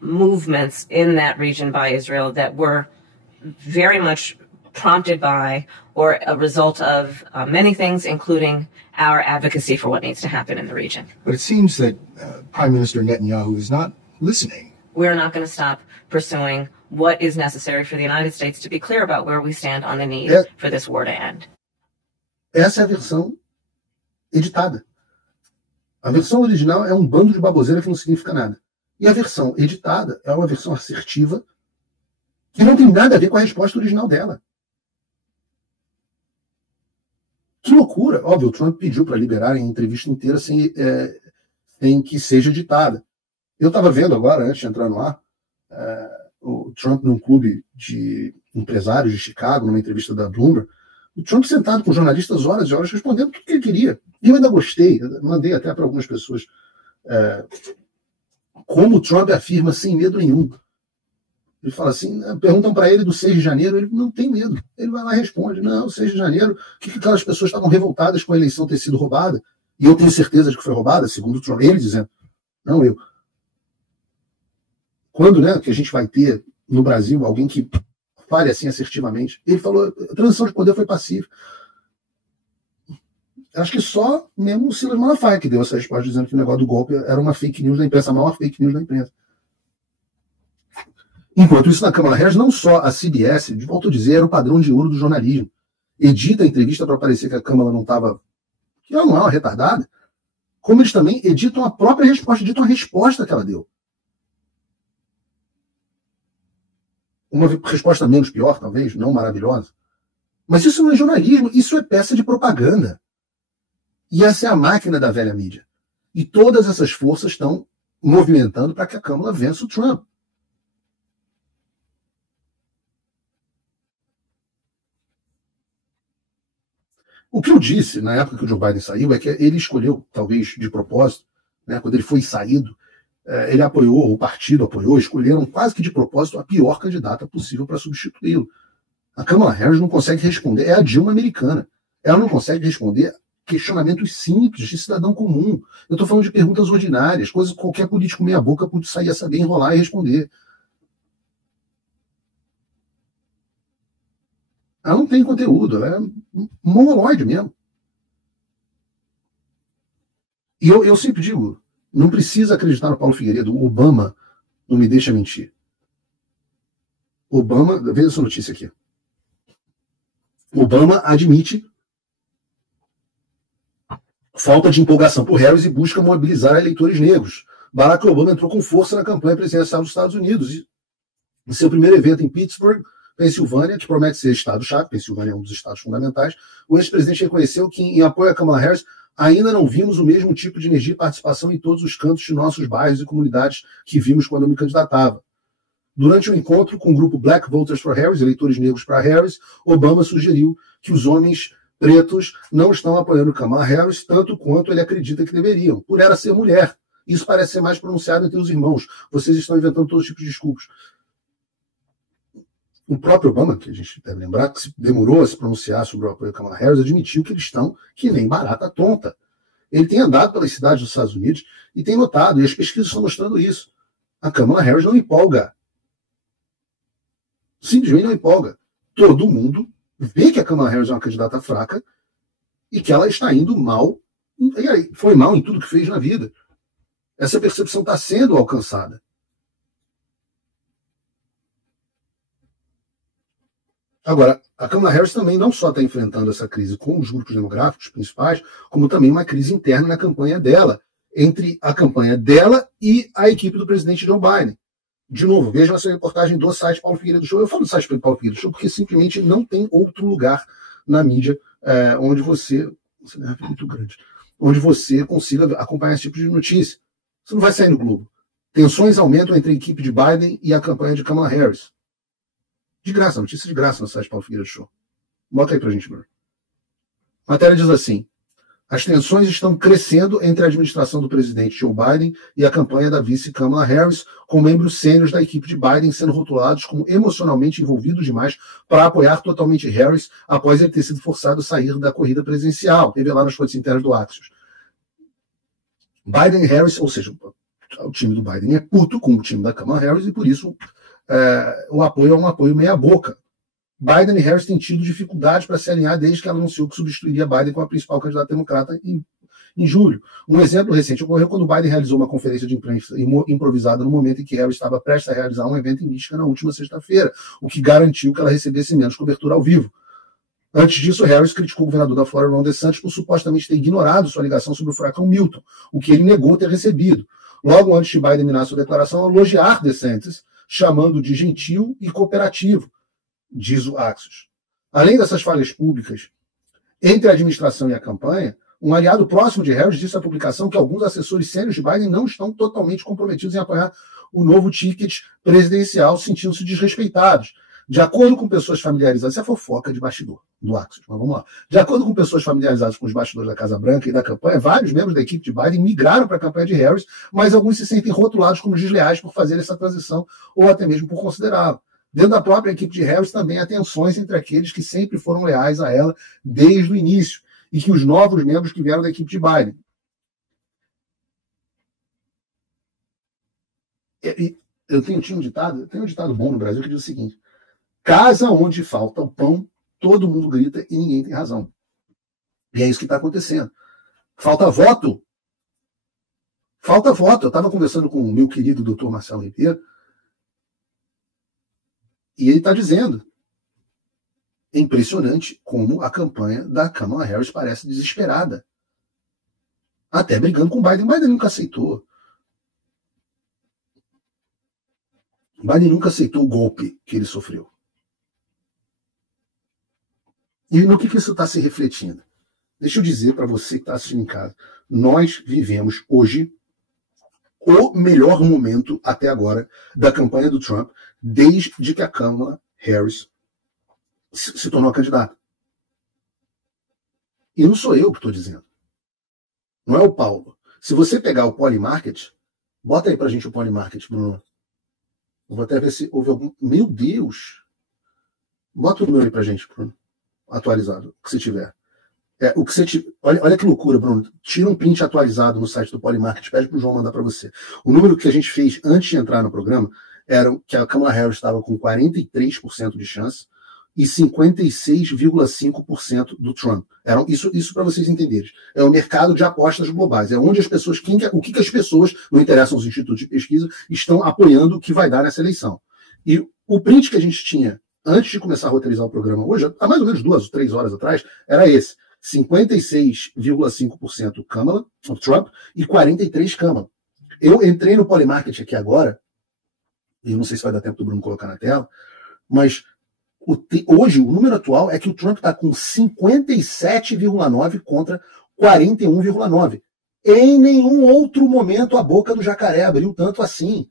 movements in that region by Israel that were very much prompted by or a result of many things, including our advocacy for what needs to happen in the region. But it seems that Prime Minister Netanyahu is not listening. We're not going to stop pursuing what is necessary for the United States to be clear about where we stand on the need for this war to end. Essa é a versão editada. A versão original é um bando de baboseira que não significa nada. E a versão editada é uma versão assertiva que não tem nada a ver com a resposta original dela. Que loucura! Óbvio, o Trump pediu para liberar a entrevista inteira sem que seja editada. Eu estava vendo agora, antes de entrar no ar, o Trump num clube de empresários de Chicago, numa entrevista da Bloomberg, o Trump sentado com jornalistas horas e horas respondendo tudo que ele queria. E eu ainda gostei, mandei até para algumas pessoas como o Trump afirma sem medo nenhum. Ele fala assim, perguntam para ele do 6 de janeiro, ele não tem medo. Ele vai lá e responde, não, 6 de janeiro, que aquelas pessoas estavam revoltadas com a eleição ter sido roubada, e eu tenho certeza de que foi roubada, segundo o Trump, ele dizendo, não eu. Quando, né, que a gente vai ter no Brasil alguém que fale assim assertivamente? Ele falou, a transição de poder foi pacífica. Acho que só mesmo o Silas Malafaia que deu essa resposta dizendo que o negócio do golpe era uma fake news da imprensa, a maior fake news da imprensa. Enquanto isso, na Kamala Harris, não só a CBS, de volta a dizer, era o padrão de ouro do jornalismo. Edita a entrevista para parecer que a Kamala não estava... que ela não é uma retardada, como eles também editam a própria resposta, editam a resposta que ela deu. uma resposta menos pior, talvez, não maravilhosa. Mas isso não é jornalismo, isso é peça de propaganda. E essa é a máquina da velha mídia. E todas essas forças estão movimentando para que a Câmara vença o Trump. O que eu disse na época que o Joe Biden saiu é que ele escolheu, talvez de propósito, né, quando ele foi saído, ele apoiou, o partido apoiou, escolheram quase que de propósito a pior candidata possível para substituí-lo. A Kamala Harris não consegue responder, é a Dilma americana. Ela não consegue responder questionamentos simples de cidadão comum. Eu estou falando de perguntas ordinárias, coisas que qualquer político meia-boca pode sair a saber enrolar e responder. Ela não tem conteúdo, ela é mongoloide mesmo. E eu sempre digo, não precisa acreditar no Paulo Figueiredo, o Obama não me deixa mentir. Obama, veja essa notícia aqui. Obama admite falta de empolgação por Harris e busca mobilizar eleitores negros. Barack Obama entrou com força na campanha presidencial dos Estados Unidos. Em seu primeiro evento em Pittsburgh, Pensilvânia, que promete ser estado-chave, Pensilvânia é um dos estados fundamentais, o ex-presidente reconheceu que, em apoio a Kamala Harris, ainda não vimos o mesmo tipo de energia e participação em todos os cantos de nossos bairros e comunidades que vimos quando eu me candidatava. Durante um encontro com o grupo Black Voters for Harris, eleitores negros para Harris, Obama sugeriu que os homens pretos não estão apoiando Kamala Harris tanto quanto ele acredita que deveriam, por ela ser mulher. Isso parece ser mais pronunciado entre os irmãos. Vocês estão inventando todos os tipos de desculpas. O próprio Obama, que a gente deve lembrar, que demorou a se pronunciar sobre o apoio a Kamala Harris, admitiu que eles estão que nem barata tonta. Ele tem andado pelas cidades dos Estados Unidos e tem notado, e as pesquisas estão mostrando isso. A Kamala Harris não empolga. Simplesmente não empolga. Todo mundo vê que a Kamala Harris é uma candidata fraca e que ela está indo mal, e aí, foi mal em tudo que fez na vida. Essa percepção está sendo alcançada. Agora, a Kamala Harris também não só está enfrentando essa crise com os grupos demográficos principais, como também uma crise interna na campanha dela, entre a campanha dela e a equipe do presidente Joe Biden. De novo, vejam essa reportagem do site Paulo Figueiredo Show. Eu falo do site Paulo Figueiredo Show porque simplesmente não tem outro lugar na mídia onde você é muito grande, onde você consiga acompanhar esse tipo de notícia. Você não vai sair no Globo. Tensões aumentam entre a equipe de Biden e a campanha de Kamala Harris. De graça, notícia de graça no site Paulo Figueiredo Show. Bota aí pra gente, Bruno. A matéria diz assim: as tensões estão crescendo entre a administração do presidente Joe Biden e a campanha da vice Kamala Harris, com membros sêniores da equipe de Biden sendo rotulados como emocionalmente envolvidos demais para apoiar totalmente Harris após ele ter sido forçado a sair da corrida presidencial, revelaram as fontes internas do Axios. Biden e Harris, ou seja, o time do Biden é puto com o time da Kamala Harris e por isso o apoio é um apoio meia-boca. Biden e Harris têm tido dificuldades para se alinhar desde que ela anunciou que substituiria Biden como a principal candidata democrata em julho. Um exemplo recente ocorreu quando Biden realizou uma conferência de imprensa improvisada no momento em que Harris estava prestes a realizar um evento em Michigan na última sexta-feira, o que garantiu que ela recebesse menos cobertura ao vivo. Antes disso, Harris criticou o governador da Flórida, Ron DeSantis, por supostamente ter ignorado sua ligação sobre o furacão Milton, o que ele negou ter recebido. Logo antes de Biden minar sua declaração, elogiar DeSantis, chamando de gentil e cooperativo, diz o Axios. Além dessas falhas públicas entre a administração e a campanha, um aliado próximo de Harris disse à publicação que alguns assessores sérios de Biden não estão totalmente comprometidos em apoiar o novo ticket presidencial, sentindo-se desrespeitados. De acordo com pessoas familiarizadas, essa é a fofoca de bastidor do Axios, mas vamos lá. De acordo com pessoas familiarizadas com os bastidores da Casa Branca e da campanha, vários membros da equipe de Biden migraram para a campanha de Harris, mas alguns se sentem rotulados como desleais por fazer essa transição ou até mesmo por considerá-la. Dentro da própria equipe de Harris também há tensões entre aqueles que sempre foram leais a ela desde o início e que os novos membros que vieram da equipe de Biden. Eu tenho um ditado bom no Brasil que diz o seguinte: casa onde falta o pão, todo mundo grita e ninguém tem razão. E é isso que está acontecendo. Falta voto. Falta voto. Eu estava conversando com o meu querido doutor Marcelo Ribeiro e ele está dizendo: é impressionante como a campanha da Kamala Harris parece desesperada. Até brigando com o Biden. Biden nunca aceitou. Biden nunca aceitou o golpe que ele sofreu. E no que isso está se refletindo? Deixa eu dizer para você que está assistindo em casa. Nós vivemos hoje o melhor momento até agora da campanha do Trump, desde que a Kamala Harris se tornou candidata. E não sou eu que estou dizendo. Não é o Paulo. Se você pegar o Polymarket, bota aí pra gente o Polymarket, Bruno. Eu vou até ver se houve algum... Meu Deus! Bota o número aí pra gente, Bruno. Atualizado, o que você tiver. O que você olha que loucura, Bruno. Tira um print atualizado no site do Polymarket, pede pro João mandar para você. O número que a gente fez antes de entrar no programa era que a Kamala Harris estava com 43% de chance e 56,5% do Trump. Isso para vocês entenderem. É o mercado de apostas globais. É onde as pessoas, o que as pessoas, não interessam os institutos de pesquisa, estão apoiando o que vai dar nessa eleição. E o print que a gente tinha antes de começar a roteirizar o programa hoje, há mais ou menos 2 ou 3 horas atrás, era esse. 56,5% Kamala, Trump, e 43% Kamala. Eu entrei no Polymarket aqui agora, e eu não sei se vai dar tempo do Bruno colocar na tela, mas hoje o número atual é que o Trump está com 57,9% contra 41,9%. Em nenhum outro momento a boca do jacaré abriu tanto assim.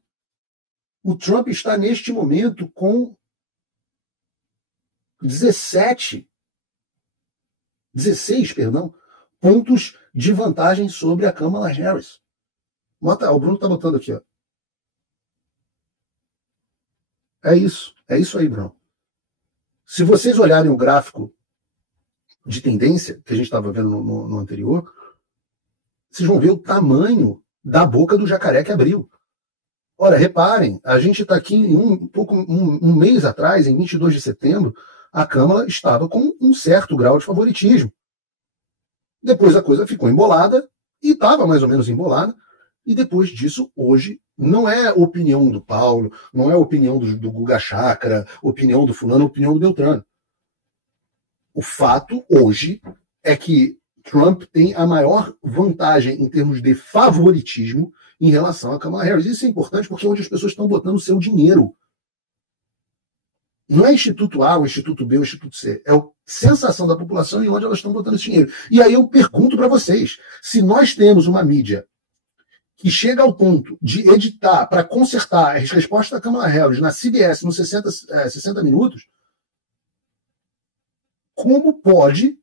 O Trump está neste momento com 16 pontos de vantagem sobre a Kamala Harris. O Bruno está botando aqui, ó. É isso aí, Bruno. Se vocês olharem o gráfico de tendência que a gente estava vendo no anterior, vocês vão ver o tamanho da boca do jacaré que abriu. Ora, reparem, a gente está aqui um mês atrás, em 22 de setembro, a Kamala estava com um certo grau de favoritismo. Depois a coisa ficou embolada, e estava mais ou menos embolada, e depois disso, hoje, não é opinião do Paulo, não é opinião do Guga Chakra, opinião do fulano, opinião do Beltrano. O fato, hoje, é que Trump tem a maior vantagem em termos de favoritismo em relação a Kamala Harris. Isso é importante porque é onde as pessoas estão botando o seu dinheiro. Não é Instituto A, o Instituto B, o Instituto C. É a sensação da população e onde elas estão botando esse dinheiro. E aí eu pergunto para vocês, se nós temos uma mídia que chega ao ponto de editar para consertar as respostas da Kamala Harris na CBS nos 60 minutos, como pode,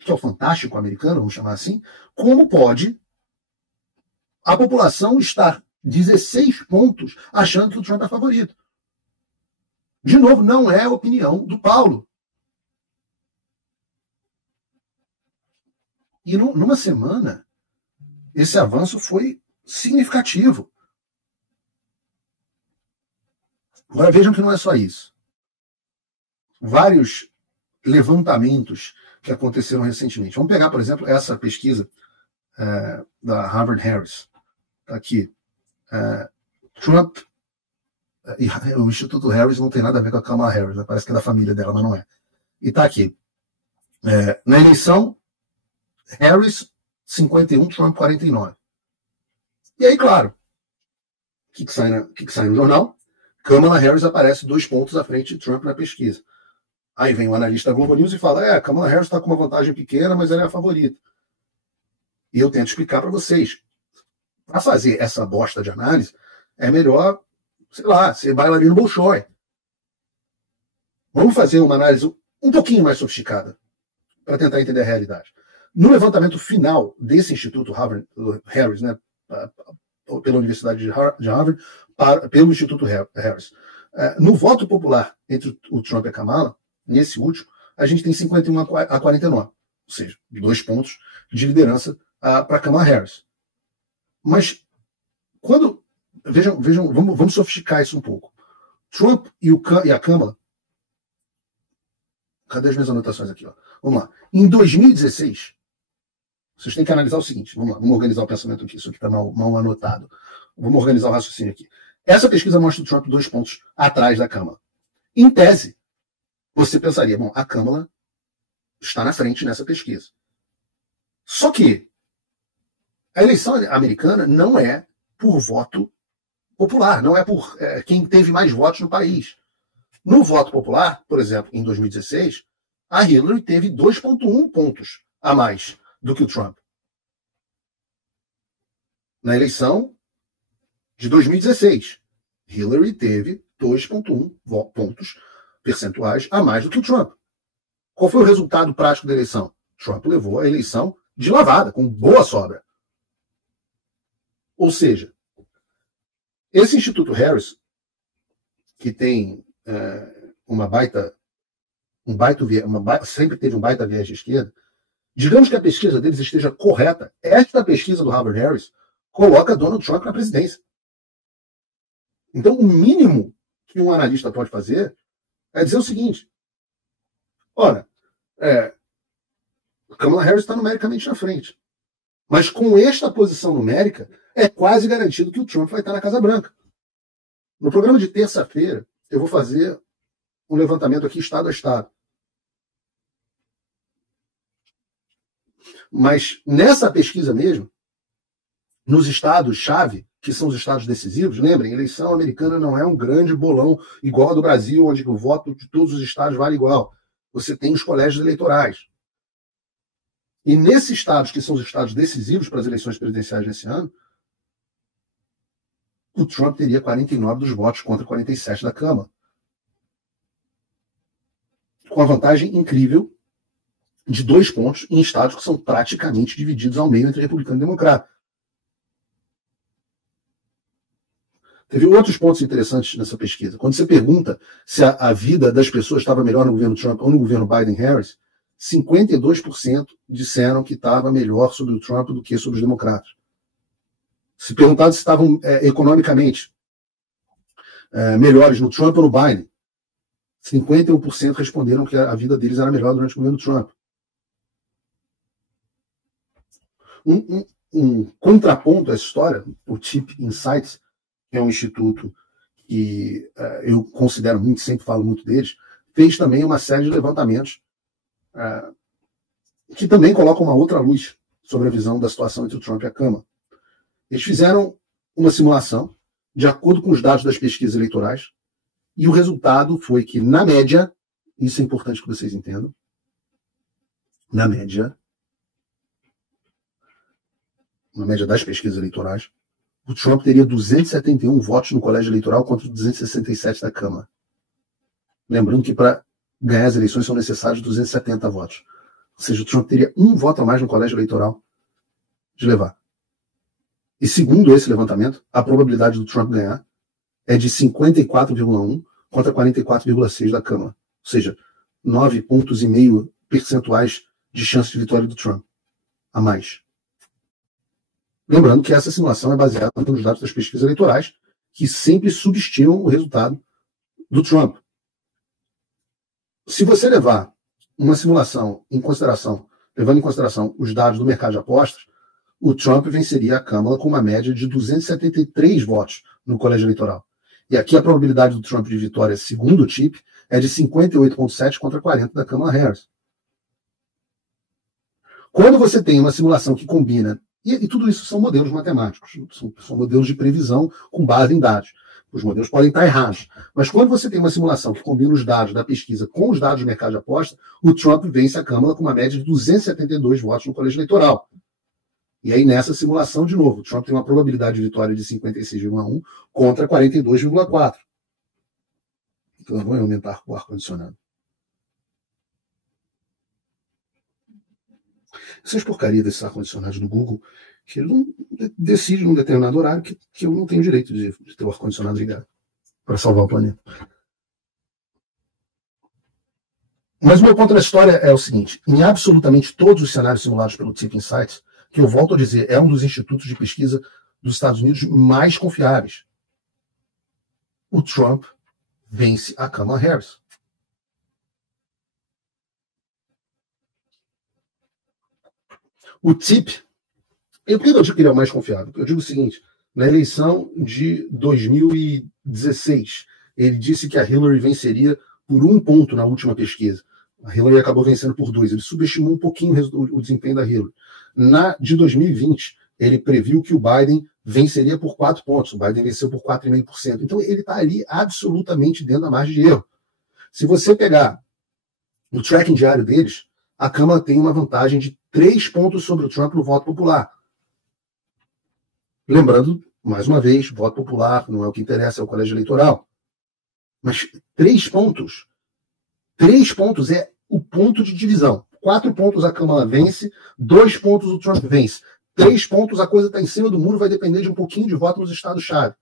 que é o fantástico americano, vamos chamar assim, como pode a população estar 16 pontos achando que o Trump é favorito? De novo, não é a opinião do Paulo. E numa semana, esse avanço foi significativo. Agora vejam que não é só isso. Vários levantamentos que aconteceram recentemente. Vamos pegar, por exemplo, essa pesquisa da Harvard Harris. Está aqui. Trump e o Instituto Harris não tem nada a ver com a Kamala Harris, né? Parece que é da família dela, mas não é. E está aqui. Na eleição, Harris 51, Trump 49. E aí, claro, o que sai no jornal? Kamala Harris aparece 2 pontos à frente de Trump na pesquisa. Aí vem o analista da Globo News e fala, a Kamala Harris está com uma vantagem pequena, mas ela é a favorita. E eu tento explicar para vocês. Para fazer essa bosta de análise, é melhor, sei lá, ser bailarino Bolshoi. Vamos fazer uma análise um pouquinho mais sofisticada para tentar entender a realidade. No levantamento final desse Instituto Harvard, Harris, né, pela Universidade de Harvard, pelo Instituto Harris, no voto popular entre o Trump e a Kamala, nesse último, a gente tem 51 a 49, ou seja, 2 pontos de liderança para a Kamala Harris. Mas, vejam, vamos sofisticar isso um pouco. Trump e a Kamala, cadê as minhas anotações aqui? Ó? Vamos lá. Em 2016, vocês têm que analisar o seguinte, vamos lá, vamos organizar o pensamento aqui, isso aqui está mal anotado. Vamos organizar o raciocínio aqui. Essa pesquisa mostra o Trump 2 pontos atrás da Kamala. Em tese, você pensaria, bom, a Kamala está na frente nessa pesquisa. Só que a eleição americana não é por voto popular, não é por quem teve mais votos no país. No voto popular, por exemplo, em 2016, a Hillary teve 2,1 pontos a mais do que o Trump. Na eleição de 2016, Hillary teve 2,1 pontos percentuais a mais do que o Trump. Qual foi o resultado prático da eleição? Trump levou a eleição de lavada, com boa sobra. Ou seja, esse Instituto Harris, que tem sempre teve um baita viés de esquerda, digamos que a pesquisa deles esteja correta, esta pesquisa do Harvard Harris coloca Donald Trump na presidência. Então, o mínimo que um analista pode fazer é dizer o seguinte: ora, Kamala Harris está numericamente na frente, mas com esta posição numérica, é quase garantido que o Trump vai estar na Casa Branca. No programa de terça-feira, eu vou fazer um levantamento aqui estado a estado. Mas nessa pesquisa mesmo, nos estados-chave, que são os estados decisivos, lembrem, eleição americana não é um grande bolão igual ao do Brasil, onde o voto de todos os estados vale igual. Você tem os colégios eleitorais. E nesses estados, que são os estados decisivos para as eleições presidenciais desse ano, o Trump teria 49 dos votos contra 47 da Câmara. Com a vantagem incrível de 2 pontos em estados que são praticamente divididos ao meio entre republicano e democrata. Teve outros pontos interessantes nessa pesquisa. Quando você pergunta se a vida das pessoas estava melhor no governo Trump ou no governo Biden-Harris, 52% disseram que estava melhor sobre o Trump do que sobre os democratas. Se perguntado se estavam economicamente melhores no Trump ou no Biden, 51% responderam que a vida deles era melhor durante o governo Trump. Um contraponto a essa história, o TIP Insights, que é um instituto que eu considero muito, sempre falo muito deles, fez também uma série de levantamentos que também colocam uma outra luz sobre a visão da situação entre o Trump e a Câmara. Eles fizeram uma simulação de acordo com os dados das pesquisas eleitorais e o resultado foi que, na média, isso é importante que vocês entendam, na média das pesquisas eleitorais, o Trump teria 271 votos no colégio eleitoral contra 267 da Câmara. Lembrando que para ganhar as eleições são necessários 270 votos. Ou seja, o Trump teria 1 voto a mais no colégio eleitoral de levar. E segundo esse levantamento, a probabilidade do Trump ganhar é de 54,1 contra 44,6 da Câmara. Ou seja, 9,5 pontos percentuais de chance de vitória do Trump a mais. Lembrando que essa simulação é baseada nos dados das pesquisas eleitorais, que sempre subestimam o resultado do Trump. Se você levar uma simulação levando em consideração os dados do mercado de apostas, o Trump venceria a Câmara com uma média de 273 votos no colégio eleitoral. E aqui a probabilidade do Trump de vitória, segundo o TIP, é de 58,7 contra 40 da Kamala Harris. Quando você tem uma simulação que combina, e tudo isso são modelos matemáticos, são modelos de previsão com base em dados. Os modelos podem estar errados. Mas quando você tem uma simulação que combina os dados da pesquisa com os dados do mercado de aposta, o Trump vence a Câmara com uma média de 272 votos no colégio eleitoral. E aí, nessa simulação, de novo, o Trump tem uma probabilidade de vitória de 56,1 contra 42,4. Então, vamos aumentar o ar-condicionado. Essas porcarias desses ar-condicionados do Google, que ele não decide num determinado horário que eu não tenho direito de ter o ar-condicionado ligado para salvar o planeta. Mas o meu ponto da história é o seguinte: em absolutamente todos os cenários simulados pelo TIP Insights, que eu volto a dizer, é um dos institutos de pesquisa dos Estados Unidos mais confiáveis, o Trump vence a Kamala Harris. O TIP, por que eu digo que ele é o mais confiável? Eu digo o seguinte: na eleição de 2016, ele disse que a Hillary venceria por 1 ponto na última pesquisa. A Hillary acabou vencendo por 2. Ele subestimou um pouquinho o desempenho da Hillary. Na de 2020, ele previu que o Biden venceria por 4 pontos, o Biden venceu por 4,5%. Então ele está ali absolutamente dentro da margem de erro. Se você pegar o tracking diário deles, a Câmara tem uma vantagem de 3 pontos sobre o Trump no voto popular. Lembrando, mais uma vez, voto popular não é o que interessa, é o colégio eleitoral. Mas 3 pontos. 3 pontos é o ponto de divisão. 4 pontos a Câmara vence, 2 pontos o Trump vence. 3 pontos a coisa está em cima do muro, vai depender de um pouquinho de voto nos estados-chave.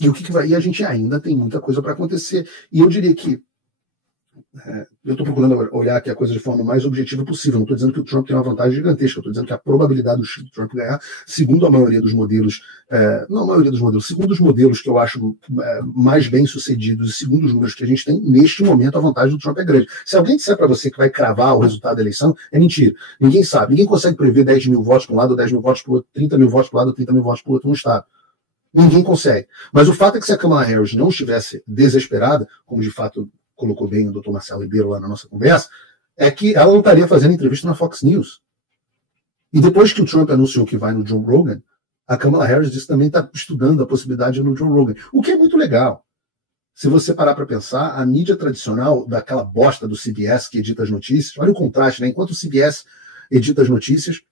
E o que vai? E a gente ainda tem muita coisa para acontecer. E eu diria que eu estou procurando olhar aqui a coisa de forma mais objetiva possível. Não estou dizendo que o Trump tem uma vantagem gigantesca. Estou dizendo que a probabilidade do Trump ganhar, segundo a maioria dos modelos, não a maioria dos modelos, segundo os modelos que eu acho mais bem sucedidos e segundo os números que a gente tem, neste momento a vantagem do Trump é grande. Se alguém disser para você que vai cravar o resultado da eleição, é mentira. Ninguém sabe. Ninguém consegue prever 10 mil votos para um lado, 10 mil votos para o outro, 30 mil votos para um lado, 30 mil votos para o outro no estado. Ninguém consegue. Mas o fato é que se a Kamala Harris não estivesse desesperada, como de fato colocou bem o Dr. Marcelo Ribeiro lá na nossa conversa, é que ela não estaria fazendo entrevista na Fox News. E depois que o Trump anunciou que vai no Joe Rogan, a Kamala Harris disse que também está estudando a possibilidade de ir no Joe Rogan, o que é muito legal. Se você parar para pensar, a mídia tradicional daquela bosta do CBS que edita as notícias, olha o contraste, né? Enquanto o CBS edita as notícias,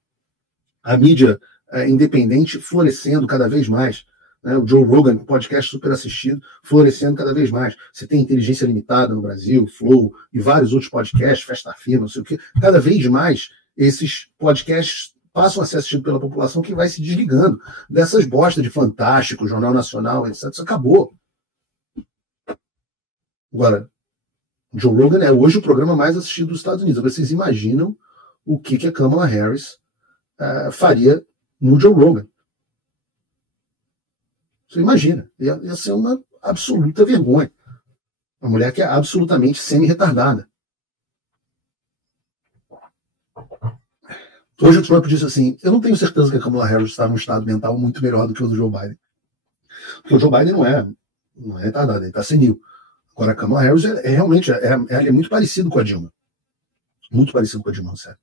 a mídia independente florescendo cada vez mais. O Joe Rogan, podcast super assistido, florescendo cada vez mais. Você tem Inteligência Limitada no Brasil, Flow e vários outros podcasts, Festa Firma, não sei o quê. Cada vez mais esses podcasts passam a ser assistidos pela população que vai se desligando dessas bostas de Fantástico, Jornal Nacional, etc. Isso acabou. Agora, Joe Rogan é hoje o programa mais assistido dos Estados Unidos. Agora, vocês imaginam o que a Kamala Harris faria no Joe Rogan? Você imagina, ia ser uma absoluta vergonha. Uma mulher que é absolutamente semi-retardada. Hoje o Trump disse assim, eu não tenho certeza que a Kamala Harris está num estado mental muito melhor do que o do Joe Biden. Porque o Joe Biden não é retardado, ele está senil. Agora a Kamala Harris realmente é muito parecido com a Dilma. Muito parecido com a Dilma, sério.